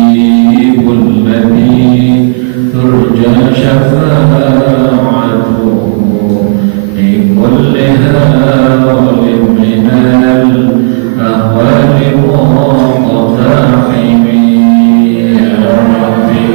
الحبيب الذي ترجى شفاعته لكل هول من الأهوال مقتحم يا ربي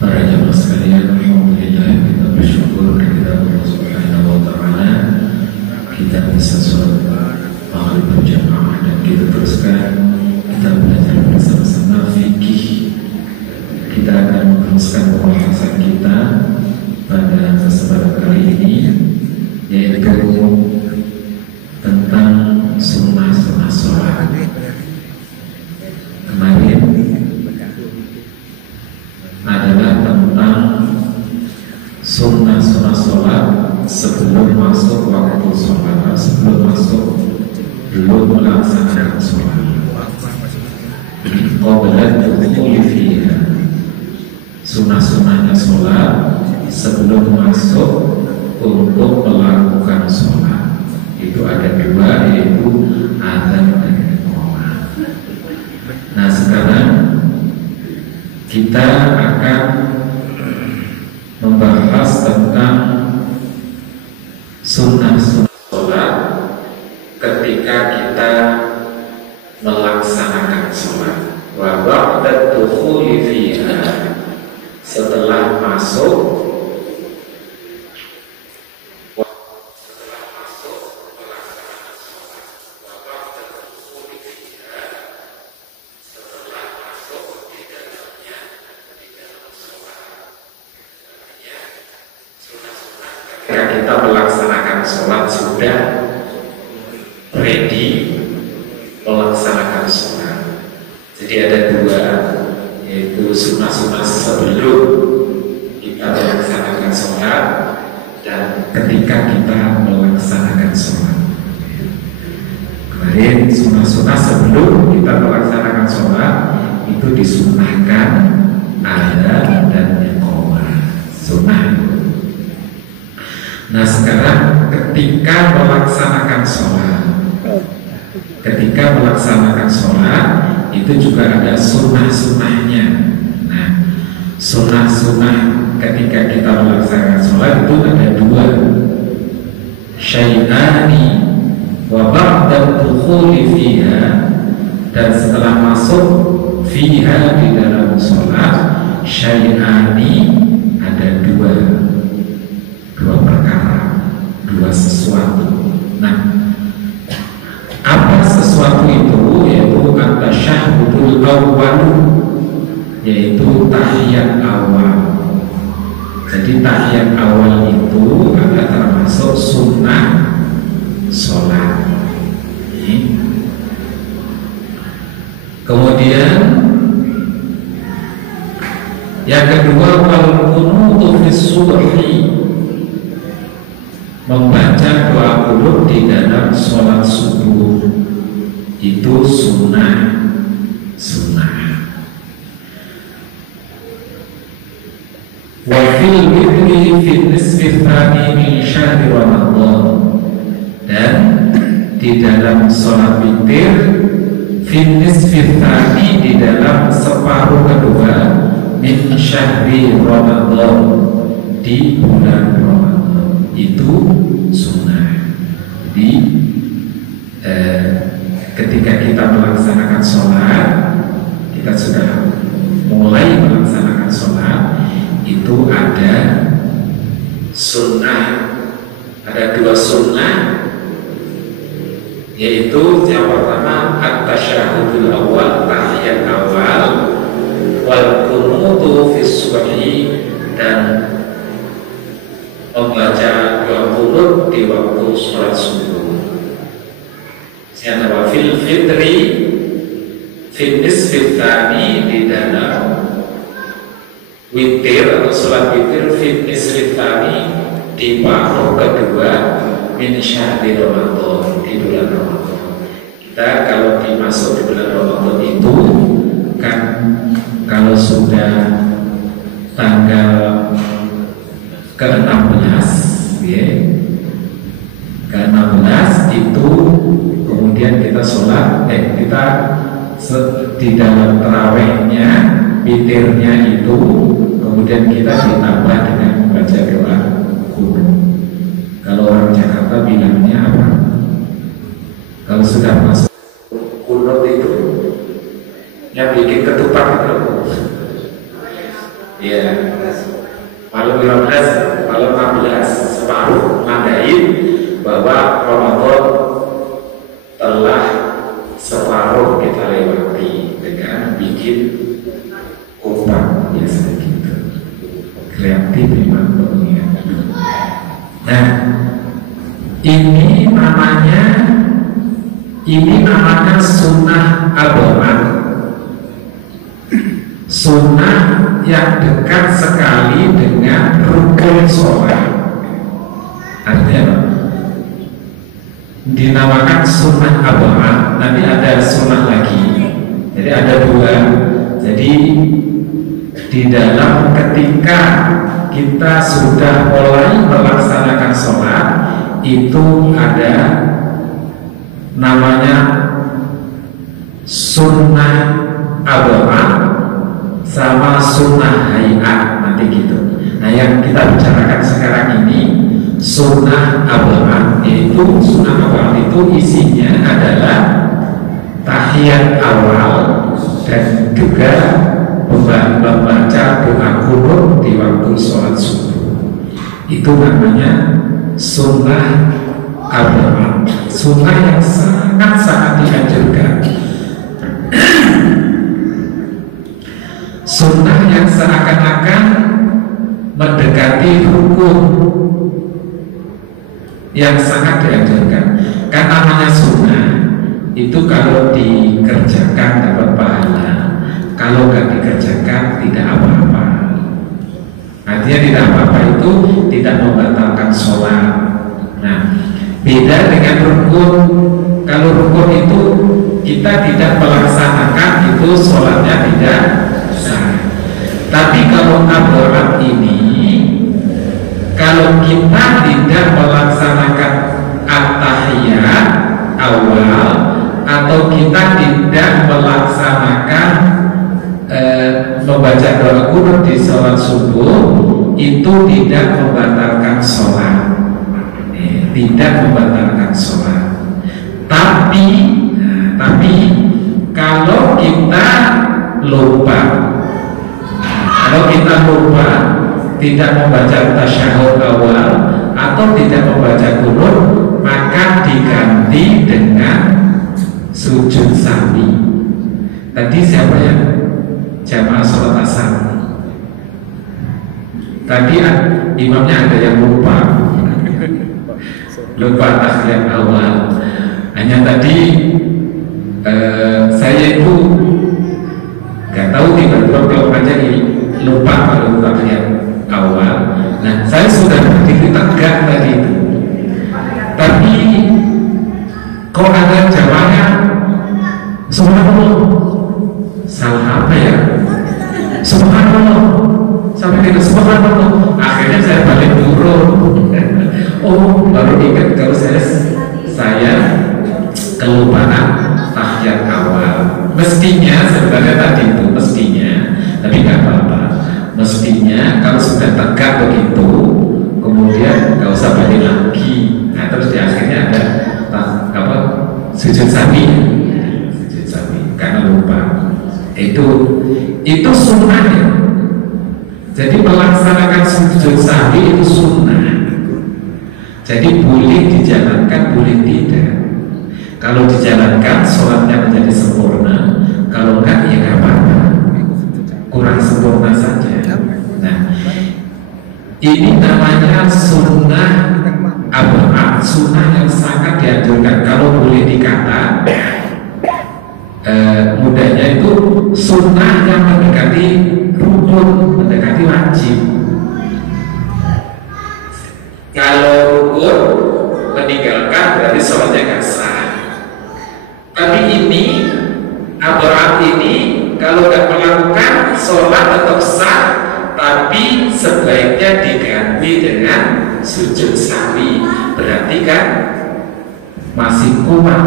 para jamaah sekalian, alhamdulillah kita bersyukur kepada Allah Subhanahu wa taala kita bisa sholat maghrib berjamaah dan kita teruskan kita belajar bersama-sama fikih. Kita akan meneruskan pembahasan kita pada kesempatan kali ini, yaitu tentang sunnah-sunnah sholat. Kemarin adalah tentang sunnah-sunnah sholat sebelum masuk waktu sholat, belum melaksanakan sholat. Qabla dukhuli fiha, sunnah-sunnahnya sholat sebelum masuk untuk melakukan sholat. Itu ada dua, yaitu adzan dan iqamah. Nah, sekarang kita akan membahas tentang sunnah-sunnah sholat ketika kita melaksanakan sholat. Wa ba'da dukhuli fiha, setelah masuk kita melaksanakan sholat, sudah ready melaksanakan sholat. Jadi ada dua, yaitu sunnah-sunnah sebelum kita melaksanakan sholat dan ketika kita melaksanakan sholat. Kemarin sunnah-sunnah sebelum kita melaksanakan sholat itu disunnahkan adzan dan iqamah, sunnah. Nah, sekarang ketika melaksanakan sholat itu juga ada sunnah-sunnahnya. Nah, sunnah-sunnah ketika kita melaksanakan sholat itu ada dua, syai'ani wa ba'da dukhuli fiha, dan setelah masuk fiha di dalam sholat, syai'ani ada dua perkara, dua sesuatu. Nah, apa sesuatu itu? Yaitu at-tasyahhudul awwal, yaitu tahiyat awal. Jadi tahiyat awal itu adalah termasuk sunnah sholat. Kemudian yang kedua, wal qunutu fi subhi, membaca doa qunut di dalam sholat subuh, itu sunnah. Wa fil witri fi nisfi tsani min syahri Ramadan, dan di dalam sholat witir fi nisfi tsani, di dalam separuh kedua min syahri Ramadan, di bulan Ramadan, itu sunnah. Jadi ketika kita melaksanakan sholat, kita sudah mulai melaksanakan sholat, itu ada sunnah, ada dua sunnah, yaitu yang pertama at-tasyahhudul awal, tahiyat awal, wal qunutu fi subhi, dan fitness fitani di dalam witir atau sholat witir fitness fitani di paruh kedua min syahri Ramadan, di bulan Ramadan. Kita kalau dimasuk di bulan Ramadan itu kan kalau sudah tanggal ke-16 ya, ke-16 itu kemudian kita sholat kita di dalam tarawihnya witirnya itu kemudian kita ditambah dengan membaca doa kunut. Kalau orang Jakarta bilangnya apa? Kalau sudah masuk kunut itu yang bikin ketupat itu ya malam 15, malam 16 separuh nandain bahwa Ramadan telah separuh kita lewati dengan bikin kumpat biasa gitu. Kreatif memang dunia. Nah, ini namanya sunnah aboman. Sunnah yang dekat sekali dengan rukun sholat. Artinya apa? Dinamakan sunnah aboman. Nanti ada sunnah lagi. Jadi ada dua. Jadi di dalam ketika kita sudah mulai melaksanakan sholat itu ada namanya sunnah aboman sama sunnah hayat nanti gitu. Nah yang kita bicarakan sekarang ini sunnah aboman, yaitu sunnah aboman itu isinya adalah tahiyat awal dan juga membaca doa kunut di waktu sholat subuh. Itu namanya sunnah aboman, sunnah yang sangat dianjurkan. Sunnah yang seakan-akan mendekati rukun yang sangat dianjurkan. Kan namanya sunnah itu kalau dikerjakan dapat pahala, kalau nggak dikerjakan tidak apa-apa. Artinya tidak apa-apa itu tidak membatalkan sholat. Nah, beda dengan rukun. Kalau rukun itu kita tidak melaksanakan itu sholatnya tidak sah. Tapi kalau aboman ini, kalau kita tidak melaksanakan at-tahiyat awal atau kita tidak melaksanakan membaca doa kunut di sholat subuh, itu tidak membatalkan sholat, tidak membatalkan sholat. Tapi kalau kita lupa, tidak membaca tasyahud awal atau tidak membaca kunut, maka diganti dengan sujud sahwi. Tadi siapa yang jamaah sholat asar? Tadi imamnya ada yang lupa tahiyat awal. Hanya tadi saya itu nggak tahu tiba-tiba kalau aja lupa kalau tahiyat awal. Nah, saya sudah berdiri tegak tadi itu, tapi kok ada jamaahnya subhanallah, salah apa ya? Subhanallah, sampai tidak subhanallah. Akhirnya saya balik turun. Oh, baru ingat kalau saya kelupaan tahiyat awal. Mestinya sebenarnya tadi itu tapi nggak apa-apa. Mestinya kalau sudah tegak begitu, kemudian nggak usah balik lagi. Nah, terus di akhirnya ada sujud sahwi, karena lupa. Itu sunnahnya. Jadi melaksanakan sujud sahwi itu sunnah. Jadi boleh dijalankan, boleh tidak. Kalau dijalankan, sholatnya menjadi sempurna. Kalau enggak, ya nggak apa-apa, kurang sempurna saja. Nah, ini namanya sunnah aboman, sunnah yang sangat dianjurkan. Kalau boleh dikata, mudahnya itu sunnah yang mendekati rukun, mendekati wajib. Kalau rukun meninggalkan berarti sholatnya nggak sah. Tapi ini adorat ini kalau nggak melakukan sholat tetap sah, tapi sebaiknya diganti dengan sujud sahwi. Berarti kan masih kuat,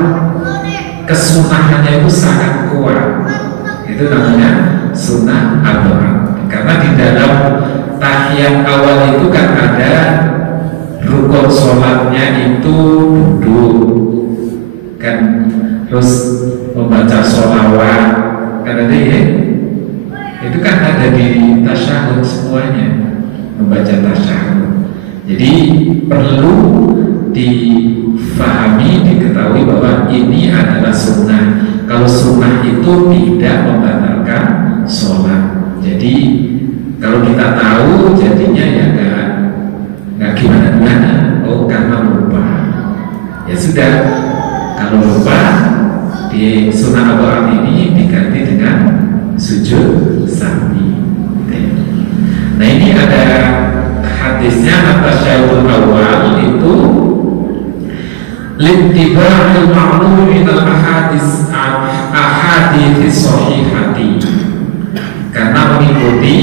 kesunahannya itu sangat kuat. Itu namanya sunnah adorat. Karena di dalam tahiyat awal itu kan ada rukun sholatnya itu duduk kan, terus membaca sholawat kan ada ya, itu kan ada di tasyahud semuanya, membaca tasyahud. Jadi perlu difahami, diketahui bahwa ini adalah sunnah. Kalau sunnah itu tidak membatalkan sholat. Jadi kalau kita tahu jadinya ya nggak gimana-gimana. Oh karena lupa, ya sudah. Kalau lupa di sunnah adorat ini diganti dengan sujud sahwi. Nah ini ada hadisnya at-tasyahudul awal itu littiba'il ma'lum min al-ahadits sahihati, karena mengikuti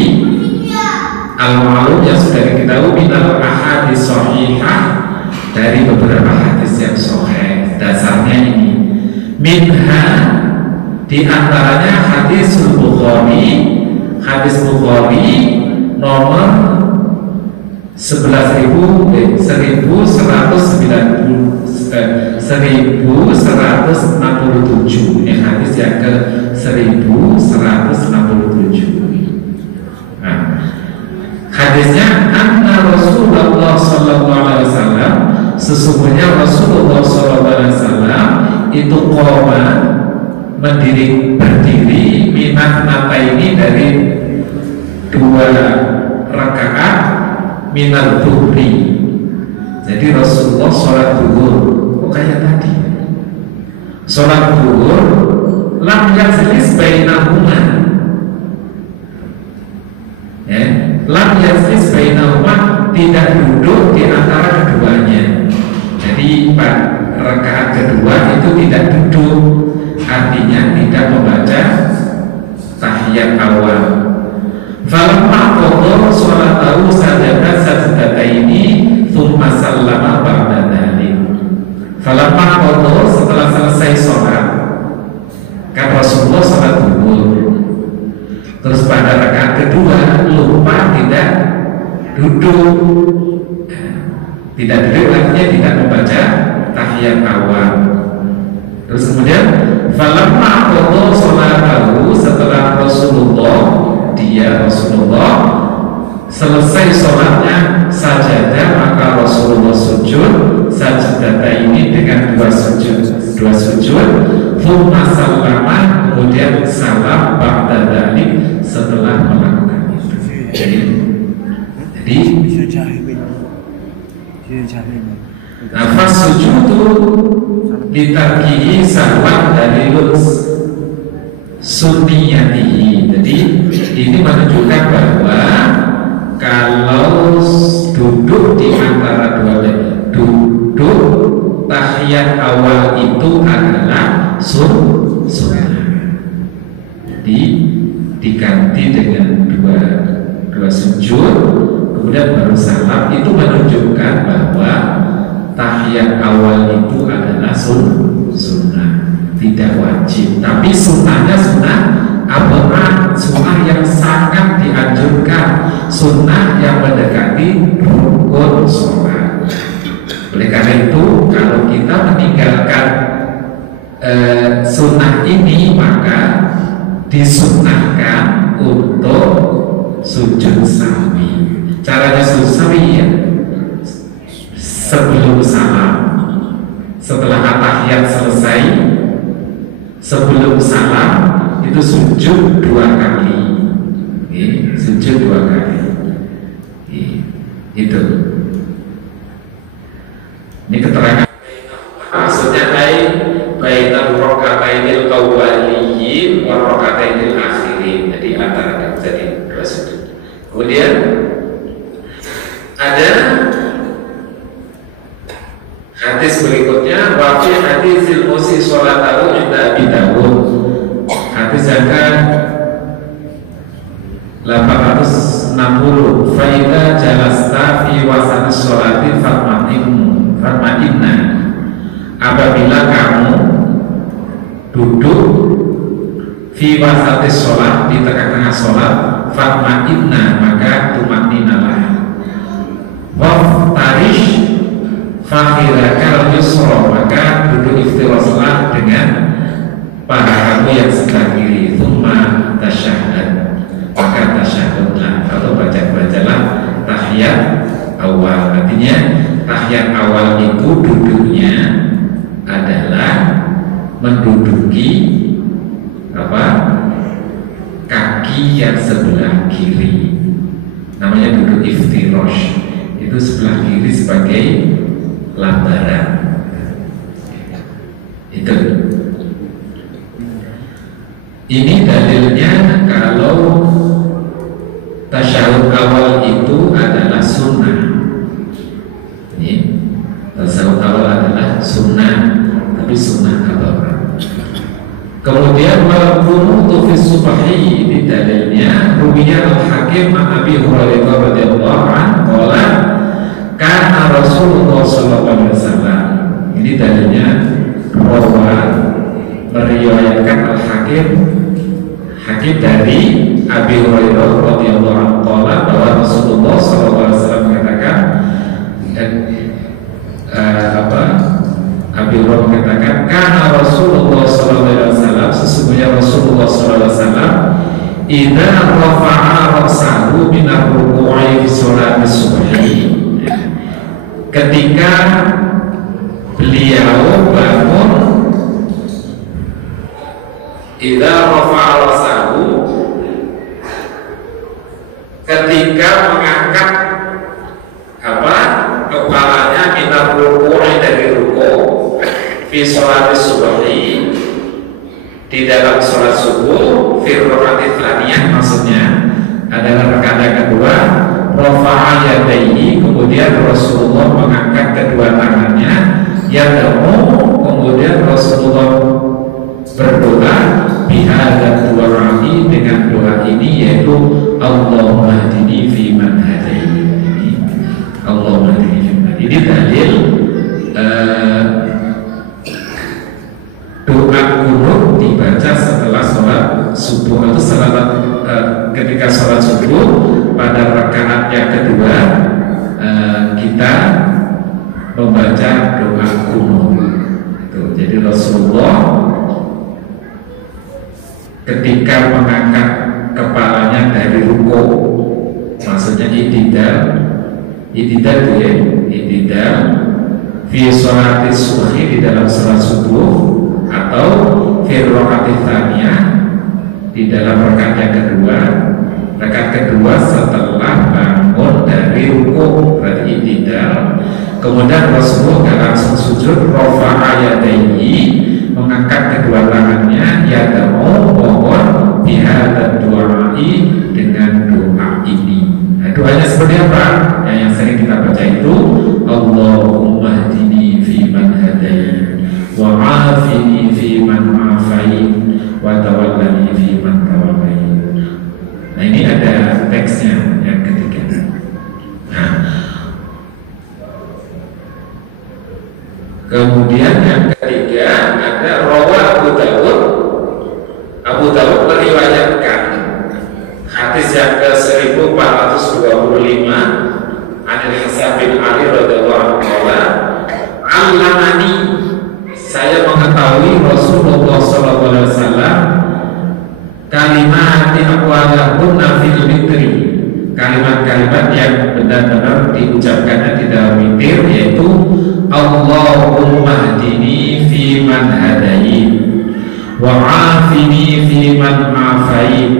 al-ma'lum yang sudah diketahui min al-ahadits sahihah, dari beberapa hadis yang sahih. Dasarnya ini minha, diantaranya hadis Bukhari, hadis Bukhari nomor 11.167. Ini hadis yang ke 1167. Nah, hadisnya anna Rasulullah sallallahu alaihi wasallam, sesungguhnya Rasulullah sallallahu alaihi wasallam itu qoma, berdiri minat nata ini dari 2 rakaat minal dhuhri. Jadi Rasulullah sholat zuhur, kayak tadi sholat zuhur, lam yajlis bainahuma, ya, lam yajlis bainahuma, tidak duduk di antara keduanya. Jadi rakaat kedua itu tidak duduk, artinya tidak membaca tahiyat awal. Falamma qadha sholatahu sajada sajdataini tsumma sallama ba'da dzalik. Falamma qadha, setelah selesai sholat, kan Rasulullah sholat zuhur, terus pada rakaat kedua lupa tidak duduk. Tidak duduk artinya tidak membaca tahiyat awal. Terus kemudian falamma qadha sholatahu, setelah Rasulullah selesai sholatnya sajadah, maka Rasulullah sujud sajadah ini dengan dua sujud, thumma sallama, kemudian salam ba'da dzalik, setelah melakukan itu. Jadi nafas sujudu ditarkihi sahwan dari sunniyatihi. Jadi ini menunjukkan bahwa kalau duduk di antara duduk tahiyat awal itu adalah sunnah. Jadi diganti dengan dua sujud, kemudian baru salam. Itu menunjukkan bahwa tahiyat awal itu adalah sunnah, tidak wajib. Tapi sunnahnya sunnah adorat, sunnah yang sangat dianjurkan, sunnah yang mendekati rukun sholat. Oleh karena itu, kalau kita meninggalkan sunnah ini, maka disunnahkan untuk sujud sahwi. Caranya sujud sahwi ya, sebelum salam, setelah at-tahiyat selesai, sebelum salam itu sujud 2 kali. Sujud 2 kali. Itu. Ini keterangan maksudnya bainal rakaatainil awwali, Kemudian ada hadis berikutnya, wa fi hadisil musi sholatahu inda Abi Dawud, hadis yang ke 860, fa idza jalasta fi wasati sholati fatma'inna, apabila kamu duduk fi wasati sholat, di tengah-tengah sholat, fatma'inna, maka tumaninalah, waftarish fakhirakal yusra, maka duduk iftiraslah dengan paha kamu yang sebelah kiri, thumma tasyahhad, maka tasyahhudlah atau bacalah tahiyat awal. Artinya tahiyat awal itu duduknya adalah menduduki apa? Kaki yang sebelah kiri, namanya duduk iftirash. Itu sebelah kiri sebagai lambaran. Itu. Ini dalilnya kalau tasyahud awal itu adalah sunnah. Ini tasyahud awal adalah sunnah, tapi sunnah kabar. Kemudian walaupun fi subhi, ini dalilnya ruwiya al-Hakim an Abi Hurairah radhiyallahu anhu qala kana Rasulullah sallallahu alaihi wasallam. Ini dalilnya meriwayatkan al-Hakim dari Abi Hurairah radhiyallahu anhu qala, bahwa Rasulullah sallallahu alaihi wasallam mengatakan, Abi Hurairah mengatakan, karena Rasulullah SAW, sesungguhnya Rasulullah SAW, idza rafa'a ra'sahu minar ruku'i fi sholati subhi, ketika beliau bangun, idza rafa'a ra'sahu, ketika mengangkat kepalanya minar ruku'i, dari ruku', fi sholati subhi, di dalam sholat subuh, fi rakaat tsaniyah, maksudnya adalah rakaat yang kedua, rafa'a yadayhi, kemudian Rasulullah mengangkat kedua tangannya, yadamu, kemudian Rasulullah berdoa bihadza du'a'i, dengan doa ini, yaitu Allahumma hdini fi man hadaini, Allahumma hdini fi man. Ini dalil doa kunut dibaca setelah sholat subuh, atau ketika sholat subuh pada rakaat yang kedua, kita membaca doa kunut. Jadi Rasulullah ketika mengangkat kepalanya dari ruku, maksudnya itidal fi sholati subhi, di dalam sholat subuh, atau fi rakaat tsaniyah, di dalam rakaat yang kedua, rakaat kedua setelah bangun dari ruku, berarti itidal. Kemudian Rasulullah gak langsung sujud, rafa'a yadayhi, mengangkat kedua tangannya, yadamu, mohon bihadza du'a'i, dengan doa ini. Nah, doanya seperti apa? Yang sering kita baca itu, Allahumma hdini fi man hadait, wa afini fi man afait, wa tawallani fi man tawallait. Nah, ini ada teksnya yang ketiga. Nah, kemudian yang ketiga ada rawa Abu Dawud meriwayatkan hadis yang ke 1425 Anil Hasan bin Ali radhiyallahu anhu, allamani, saya mengetahui Rasulullah sallallahu alaihi wasallam, kalimat aqwalahunna fil witri, kalimat-kalimat yang benar-benar diucapkannya di dalam witir, yaitu Allahumma hdini fi man hadait, wa afini fi man afait,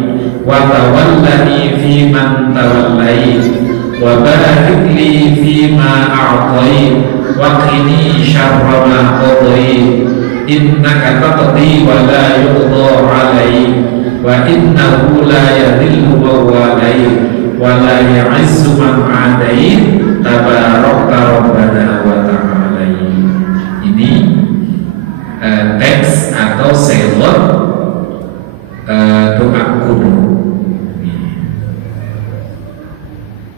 wa tawallani fi man tawallait, wa barik li fi ma a'tait, wa qini syarra ma qadait, innaka taqdi wa la yuqda 'alaik, wa innahu la yadhillu man walait, wala ya'izzu man 'adait tabarakta rabbana wa ta'ala. Ini teks atau selot doa kudu.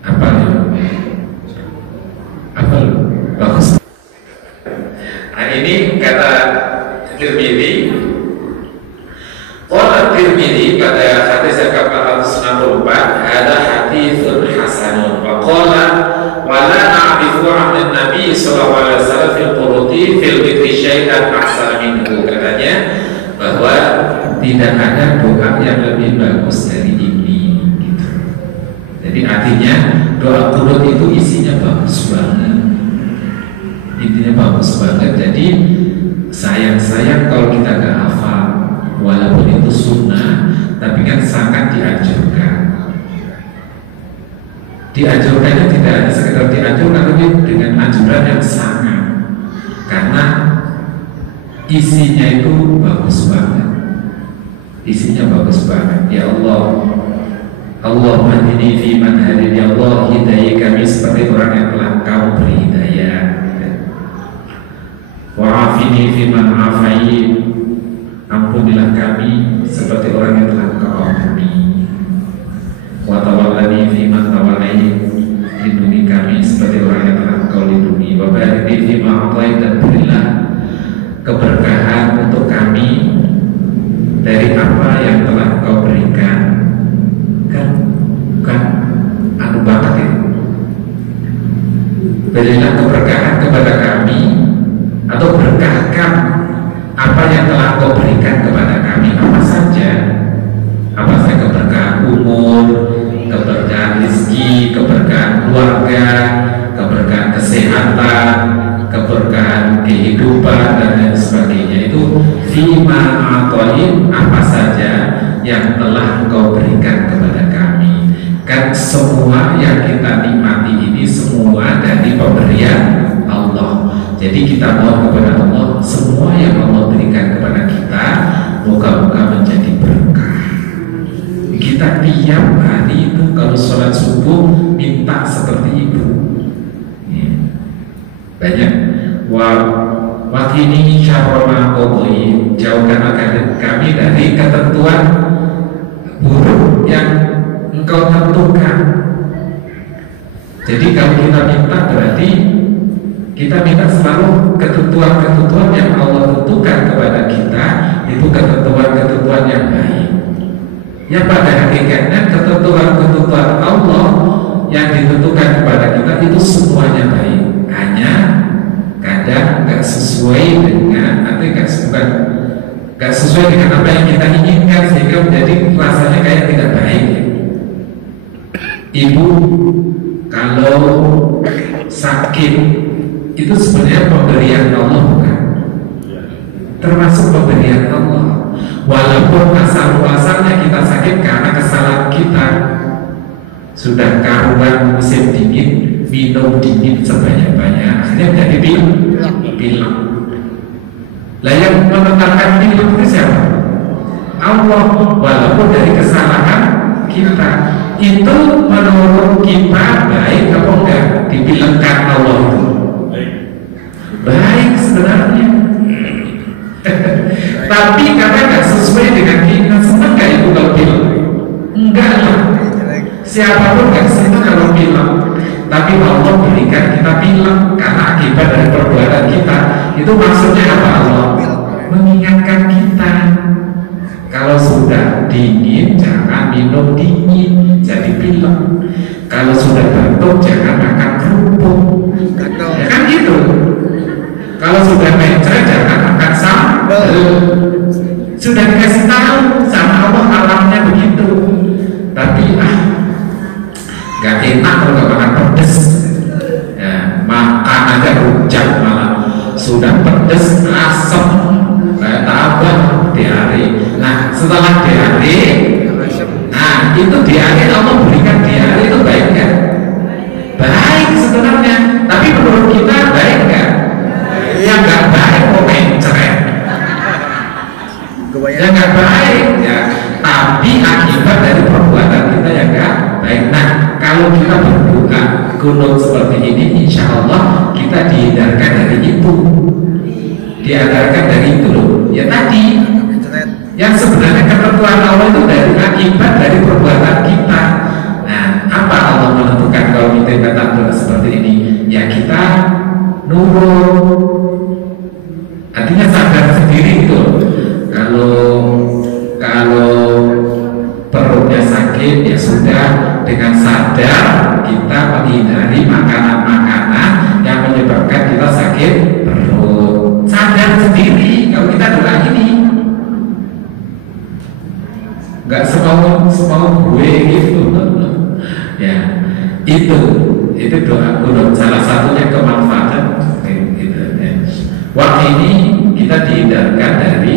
Apa ya? Apa bagus. Nah, ini kata Tirmidzi. Qala Tirmidzi pada hadis yang ke-464, ada haditsun hasanun. Wa qala wa la na'rifu 'an Nabi sallallahu alaihi wasallam fil qunuti fil witri syai'an ahsana minhu. Katanya bahwa tidak ada doa yang lebih bagus dari ini gitu. Jadi artinya doa qunut itu isinya bagus banget. Intinya bagus banget. Jadi sayang-sayang kalau kita nggak hafal, walaupun itu sunnah, tapi kan sangat dianjurkan. Dianjurkannya tidak hanya sekedar dianjurkan, tapi dengan anjuran yang sangat, karena isinya itu bagus banget. Isinya bagus banget. Ya Allah, Allahumma hdini fi man hadin. Ya Allah, hidayah kami seperti orang yang telah Kau beri hidayah. Wa'afini fi man afait. Ampunilah kami seperti orang yang telah Kau ampuni. Wa tawallani fi man tawallait. Lindungi kami seperti orang yang telah Kau lindungi. Wa barik fi ma atait, dan berilah keberkahan untuk kami dari apa yang telah Kau berikan. Bukan anu banget itu. Berilah keberkahan kepada kami, atau berkahkan apa yang telah Kau berikan kepada kami, apa saja. Apa saja keberkahan umur, keberkahan rezeki, keberkahan keluarga, keberkahan kesehatan, keberkahan kehidupan, dan lain sebagainya. Itu fima atoin, apa saja yang telah Kau berikan kepada kami. Kan semua yang kita nikmati ini semua dari pemberian Allah. Jadi kita mohon kepada Allah, semua yang Allah berikan kepada kita moga-moga menjadi berkah. Kita tiap hari itu kalau sholat subuh minta seperti itu. Banyak. Wakini syarroma qadhi, jauhkanlah kami dari ketentuan buruk yang Engkau tentukan. Jadi kalau kita minta, berarti kita minta selalu ketentuan-ketentuan yang Allah tentukan kepada kita, itu ketentuan-ketentuan yang baik. Yang pada hakikatnya ketentuan-ketentuan Allah yang ditentukan kepada kita itu semuanya baik. Hanya kadang nggak sesuai dengan, atau nggak sesuai dengan apa yang kita inginkan, sehingga menjadi rasanya kayak tidak baik. Ibu kalau sakit itu sebenarnya pemberian Allah, bukan? Termasuk pemberian Allah. Walaupun asal-muasalnya kita sakit karena kesalahan kita. Sudah karuan musim dingin, minum dingin sebanyak-banyak, akhirnya jadi pilek. Lah yang menetapkan pilek itu siapa? Allah. Walaupun dari kesalahan kita, itu menurut kita baik apa enggak? Dipilekkan Allah itu baik sebenarnya. Tapi karena nggak sesuai dengan kita, senang gak ibu kalau pilek? Enggak lah, siapapun nggak senang kalau pilek. Tapi Allah berikan kita pilek karena akibat dari perbuatan kita. Itu maksudnya apa? Allah mengingatkan kita, kalau sudah dingin jangan minum dingin, jadi pilek. Kalau sudah batuk jangan makan kerupuk, ya kan gitu. Kalau sudah mencret jangan makan sambal. Sudah dikasih tahu sama Allah alamnya begitu. Tapi gak enak kalau gak makan pedes. Ya, makan aja rujak malah sudah pedes, asam, kayak tabah, diare. Nah setelah diare, nah itu diare Allah berikan diare, itu baik gak? Baik sebenarnya. Tapi menurut kita baik gak? Yang gak baik mau mencret, yang gak baik ya. Tapi akibat dari perbuatan kita yang gak baik. Nah kunut seperti ini, insya Allah kita dihindarkan dari itu, dihindarkan dari itu loh. Ya tadi, yang sebenarnya ketentuan Allah itu dari akibat dari perbuatan kita. Nah, apa Allah menentukan kalau kita tak seperti ini? Ya kita nurut. Artinya sadar sendiri itu. Kalau perutnya sakit, ya sudah, dengan sadar kita menghindari makanan-makanan yang menyebabkan kita sakit perut. Sadar sendiri kalau kita doa ini, nggak semau gue gitu. Ya, itu doa kunut. Salah satunya kemanfaatan gitu. Waktu ini kita dihindarkan dari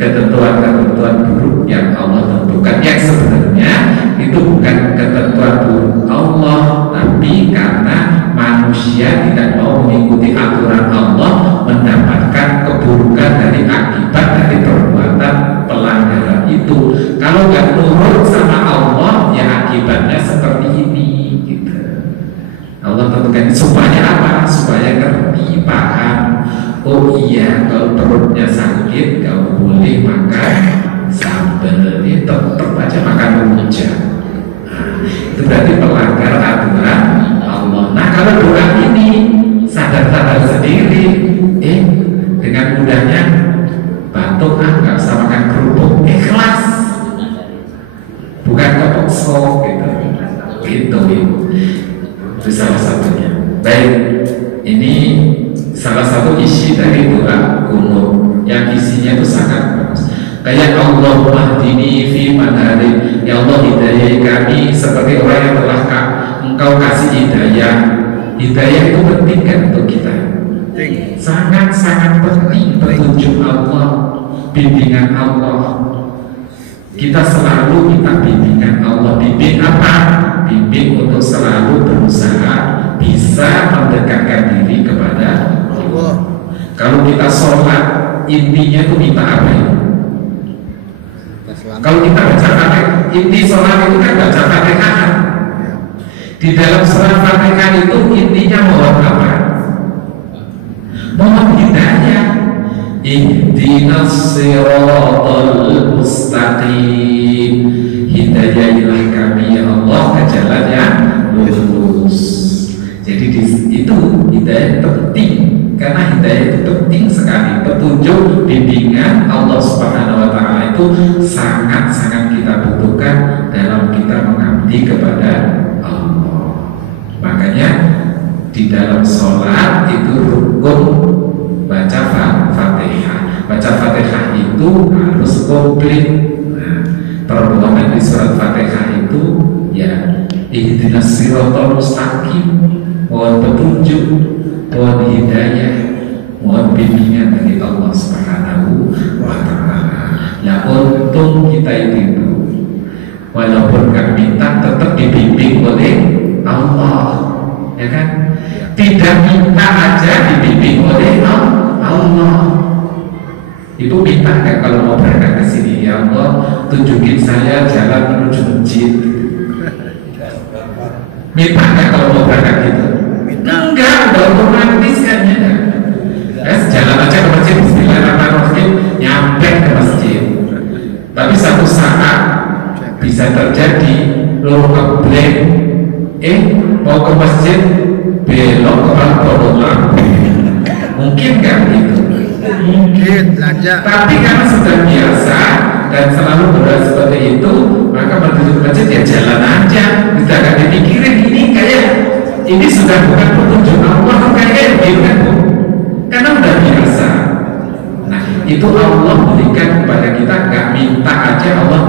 ketentuan-ketentuan buruk yang Allah tentukan, yang sebenarnya itu bukan ketentuan buruk Allah, tapi karena manusia tidak mau mengikuti aturan Allah, mendapatkan keburukan dari akibat dari perbuatan pelanggaran itu. Kalau nggak nurut sama Allah, ya akibatnya seperti ini gitu. Allah tentukan supaya apa? Supaya ngerti, paham. Oh iya, kalau perutnya sakit kau boleh makan sambal, ini tetap aja makan rujak. Nah, itu berarti pelanggar aturan Allah. Nah, kalau doa ini sadar-sadar sendiri, dengan mudahnya batuk, nggak usah makan kerupuk, ikhlas, bukan kepeksa gitu. Itu salah satunya. Baik, ini salah satu isi dari doa kunut yang isinya itu sangat bagus. Kayak Allah mahdini fi man hadait, ya Allah hidayah kami seperti orang yang telah Engkau kasih hidayah. Hidayah itu penting kan untuk kita? Sangat-sangat penting. Petunjuk Allah, bimbingan Allah. Kita selalu minta bimbingan Allah. Bimbing apa? Bimbing untuk selalu berusaha bisa mendekatkan diri kepada Allah. Kalau kita sholat, intinya itu minta apa ya? Kalau kita baca Fatihah, inti sholat itu kan baca Fatihah. Di dalam surat Fatihah itu intinya mohon apa? Mohon hidayah. Ihdinas siratal mustaqim. Hidayailah kami ya Allah ke jalan yang lurus. Jadi itu hidayah penting, karena hidayah itu penting sekali. Petunjuk, bimbingan Allah Subhanahu wa Ta'ala itu sangat-sangat kita butuhkan dalam kita mengabdi kepada Allah. Makanya di dalam sholat itu rukun baca Fatihah. Baca Fatihah itu harus komplit. Nah, permohonan di surat Fatihah itu ya ihdinas siratal mustaqim, mohon petunjuk, mohon hidayah, mohon bimbingan dari Allah Subhanahu wa Ta'ala. Ya untung kita itu walaupun gak minta tetap dibimbing oleh Allah, ya kan? Tidak minta aja dibimbing oleh Allah. Itu minta kan kalau mau berangkat ke sini, ya Allah tunjukin saya jalan menuju masjid. Minta kan kalau mau berangkat gitu? Enggak, udah otomatis kan ya. Jalan aja ke masjid, bismillahirrahmanirrahim, nyampe ke masjid. Tapi satu saat bisa terjadi lo ngebleng, mau ke masjid belok ke Pondok Labu. Mungkin nggak gitu? Mungkin. Tapi karena sudah biasa dan selalu berdoa seperti itu, maka menuju ke masjid ya jalan aja. Tidak akan dipikirin ini sudah bukan petunjuk Allah, kayaknya gitu kan, Bu? Karena udah biasa. Nah, itu Allah berikan kepada kita, nggak minta aja Allah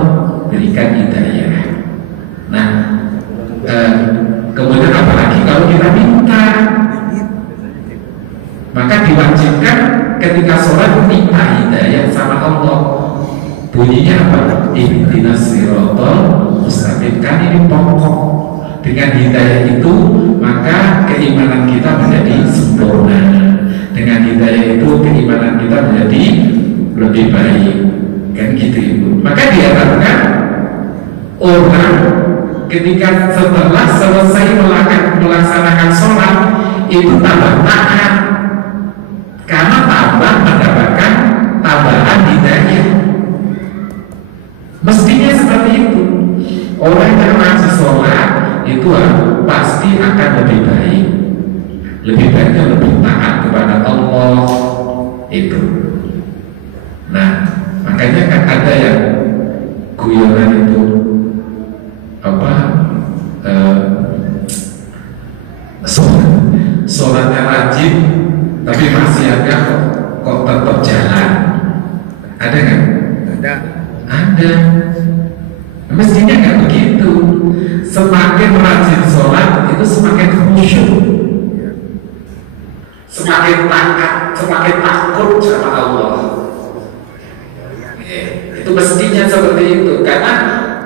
berikan hidayah. Nah, kemudian apalagi kalau kita minta, maka diwajibkan ketika sholat minta hidayah sama Allah. Bunyinya apa? Ihdinas siratal mustaqim. Kan ini pokok. Dengan hidayah itu maka keimanan kita menjadi sempurna. Dengan hidayah itu keimanan kita menjadi lebih baik. Kan gitu Ibu. Maka diharapkan orang ketika setelah selesai melaksanakan sholat itu tambah taat, karena tambah mendapatkan tambahan hidayah. Mestinya seperti itu. Orang yang rajin sholat itu pasti akan lebih baik, lebih baiknya lebih taat kepada Allah itu. Nah, makanya kan ada yang guyonan itu apa, sholatnya rajin tapi maksiatnya kok tetap jalan. Ada kan? Ada. Mestinya nggak begitu. Semakin rajin sholat itu semakin khusyuk, semakin taat, semakin takut sama Allah. Itu mestinya seperti itu, karena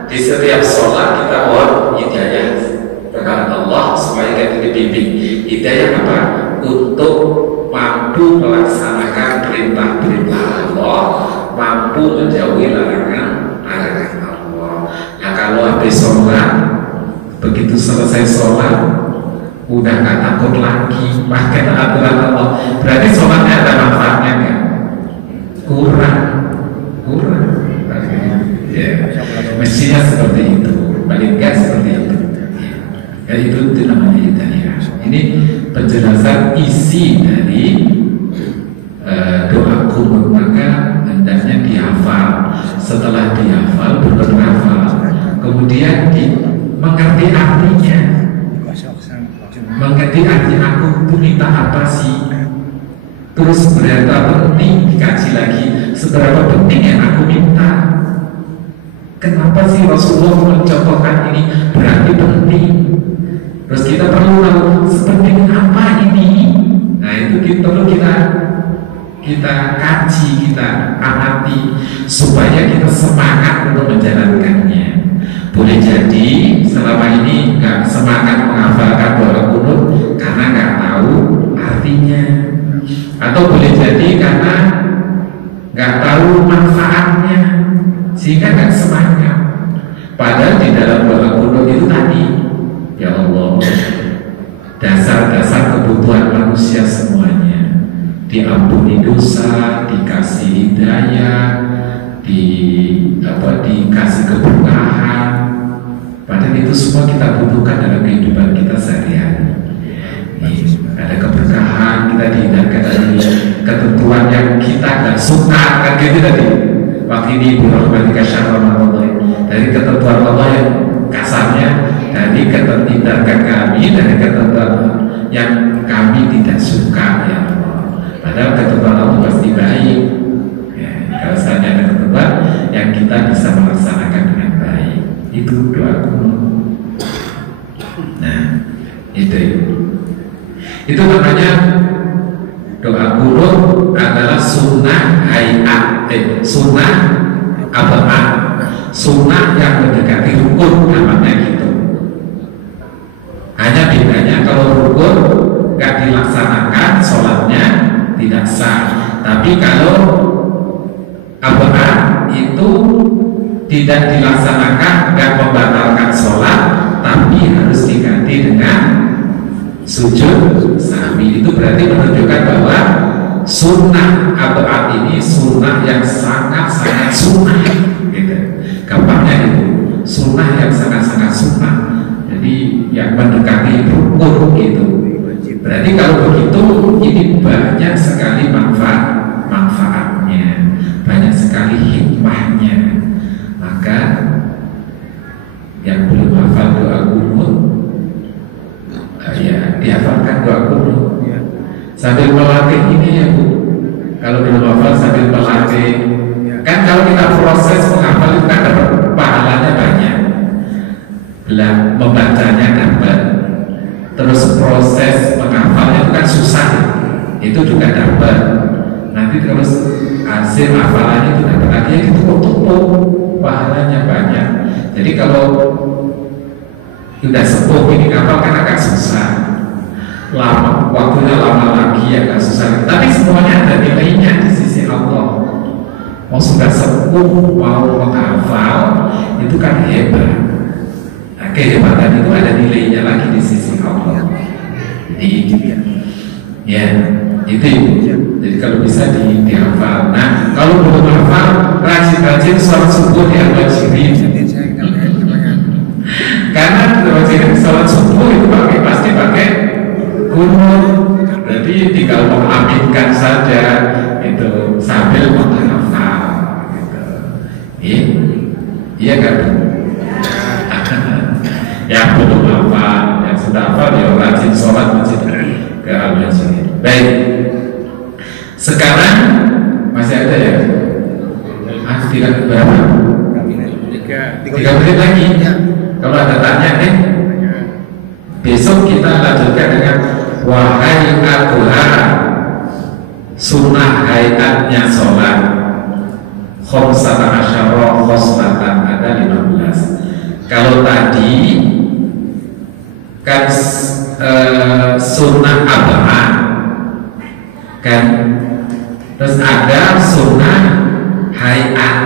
di setiap sholat kita mohon hidayah kepada Allah supaya kita dibimbing. Hidayah apa? Untuk mampu melaksanakan perintah-perintah Allah, mampu menjauhi larangan-larangan Allah. Nah, kalau habis sholat, begitu selesai sholat udah gak takut lagi pakai aturan Allah, berarti sholatnya ada manfaatnya nggak? Kurang. Ya, mestinya seperti itu, paling nggak seperti itu. Ya, itu namanya hidayah. Ini penjelasan isi dari doa kunut, maka hendaknya dihafal. Setelah dihafal, berhafal, kemudian mengerti artinya. Mengerti arti aku itu minta apa sih? Terus seberapa penting dikaji lagi, seberapa penting yang aku minta. Kenapa sih Rasulullah mencontohkan ini? Berarti penting. Terus kita perlu tahu sepenting apa ini. Nah, itu perlu kita kaji, kita amati supaya kita semangat untuk menjalankannya. Boleh jadi selama ini nggak semangat menghafalkan doa kunut karena nggak tahu artinya, atau boleh jadi karena nggak tahu manfaatnya sehingga nggak semangat. Padahal di dalam doa kunut itu tadi, ya Allah, dasar-dasar kebutuhan manusia semuanya, diampuni dosa, dikasih hidayah, dikasih keberkahan. Padahal itu semua kita butuhkan dalam kehidupan kita sehari-hari. Ada keberkahan, kita dihindarkan dari ketentuan yang kita nggak suka, kan gitu tadi. Waktu ini birahmatika syarra ma qadai, dari ketentuan Allah yang kasarnya, dari hindarkan kami dari ketentuan yang kami tidak suka, ya Allah. Padahal ketentuan Allah pasti baik. Ya, kalau saja ada ketentuan yang kita bisa melaksanakan dengan baik, itu doa kunut. Nah, itu namanya doa kunut adalah sunnah hayat, sunnah abad, sunnah yang mendekati rukun, namanya gitu. Hanya bedanya kalau rukun nggak dilaksanakan, sholatnya tidak sah. Tapi kalau abad itu tidak dilaksanakan, nggak membatalkan sholat, tapi harus diganti dengan sujud sahwi. Itu berarti menunjukkan bahwa sunnah abad ini sunnah yang sangat-sangat sunnah, gitu. Gampangnya itu sunnah yang sangat-sangat sunnah. Jadi yang mendekati rukun gitu. Berarti kalau begitu ini banyak sekali manfaatnya, banyak sekali hikmahnya. Maka yang belum hafal doa kunut, ya dihafalkan doa kunut sambil melatih ini ya Bu. Kalau belum hafal sambil melatih, kan kalau kita proses menghafal itu kan dapat pahalanya banyak. Membacanya dapat, terus proses menghafalnya itu kan susah, itu juga dapat. Nanti terus hasil hafalannya itu dapat lagi, ya itu tumpuk, pahalanya banyak. Jadi kalau sudah sepuh ini ngapal kan agak susah, lama waktunya lama lagi agak susah. Tapi semuanya ada nilainya di sisi Allah. Mau sudah sepuh mau menghafal itu kan hebat. Nah, kehebatan itu ada nilainya lagi di sisi Allah. Jadi ya itu. Jadi kalau bisa dihafal. Nah kalau belum hafal, rajin-rajin sholat subuh diwajibin. Karena sholat subuh itu pasti pakai kunut. Jadi tinggal mengaminkan saja itu sambil menghafal. Gitu. Iya kan? Yang belum hafal, yang sudah hafal ya rajin sholat masjid ke al-masjid. Baik. Sekarang masih ada ya? Tidak berapa? 3 menit lagi. Kalau ada tanya besok kita lanjutkan dengan wahai aduha, sunnah hayatnya sholat khomsata asyara khoslatan, ada 15. Kalau tadi kan sunnah abah kan, terus ada sunnah hayat.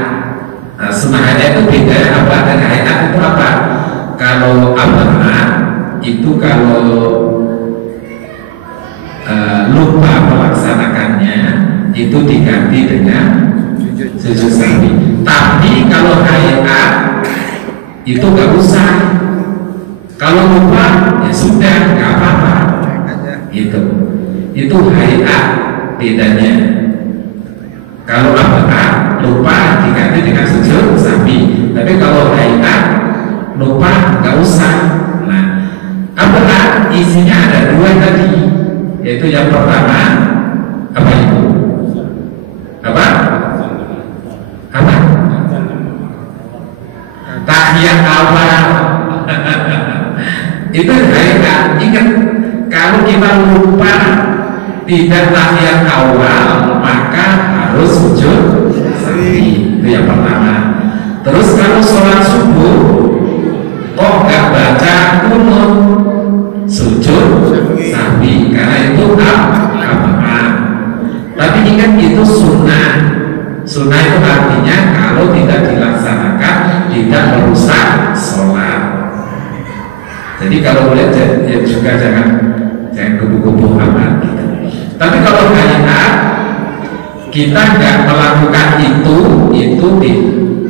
Nah, sunnah hayat itu beda apa dan hayat itu apa? Kalau abah itu kalau lupa melaksanakannya itu diganti dengan sujud sahwi. Tapi kalau hayat itu nggak usah. Kalau lupa ya sudah nggak apa-apa. Itu hayat bedanya. Kalau abah lupa diganti dengan sujud sahwi. Tapi kalau hayat lupa nggak usah. Nah, abah isinya ada 2 tadi, yaitu yang pertama apa itu? Apa? Tahiyat awal. Itu hayat. Ingat, kalau kita lupa tidak tahiyat awal maka harus sujud sahwi. Itu yang pertama. Terus kalau sholat subuh kok nggak baca kunut, sujud sahwi karena itu abah. Tapi ingat itu sunnah. Sunnah itu artinya kalau tidak dilaksanakan tidak merusak sholat. Jadi kalau boleh ya juga jangan kubu-kubu amat gitu. Tapi kalau hayat kita nggak melakukan itu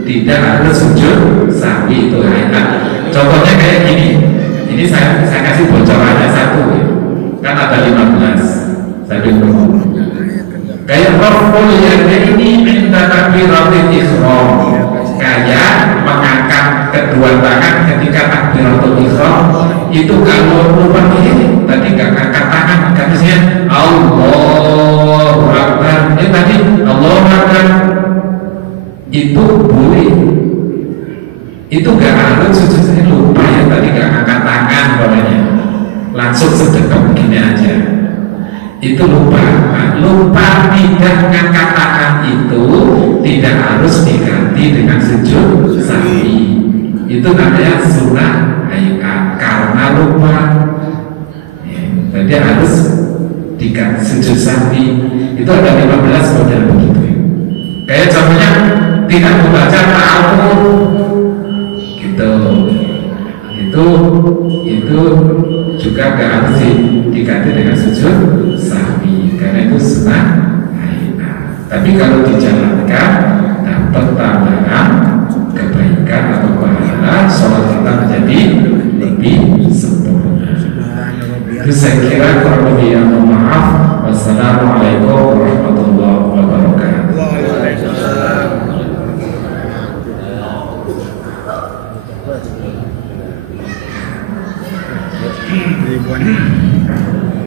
tidak harus sujud sahwi. Itu hayat. Contohnya kayak gini. Ini saya kasih bocorannya 1 ya. Kan ada 15. Saya bilang kayak raful yadaini minta takbiratul ihram, kayak mengangkat kedua tangan ketika takbiratul ihram. Itu kalau lupa tadi nggak angkat tangan, katanya Allahu Akbar. Tadi Allahu Akbar itu boleh. Itu nggak harus sujud. Saya lupa ya tadi nggak angkat tangan, pokoknya langsung sedekap begini aja. Itu lupa. Nah, lupa tidak mengangkat tangan itu tidak harus diganti dengan sujud sahwi. Itu namanya sunnah hayat karena lupa. Jadi harus diganti sujud sahwi. Itu ada 15 model begitu. Kayak contohnya tidak membaca ta'awud gitu. Itu juga gak harus diganti dengan sujud sahwi karena itu sunnah hayat. Tapi kalau dijalankan dapat tambahan kebaikan atau pahala, sholat kita menjadi lebih sempurna. Itu saya kira kurang lebih, yang maaf. Wassalamualaikum warahmatullahi wabarakatuh. Waalaikumsalam.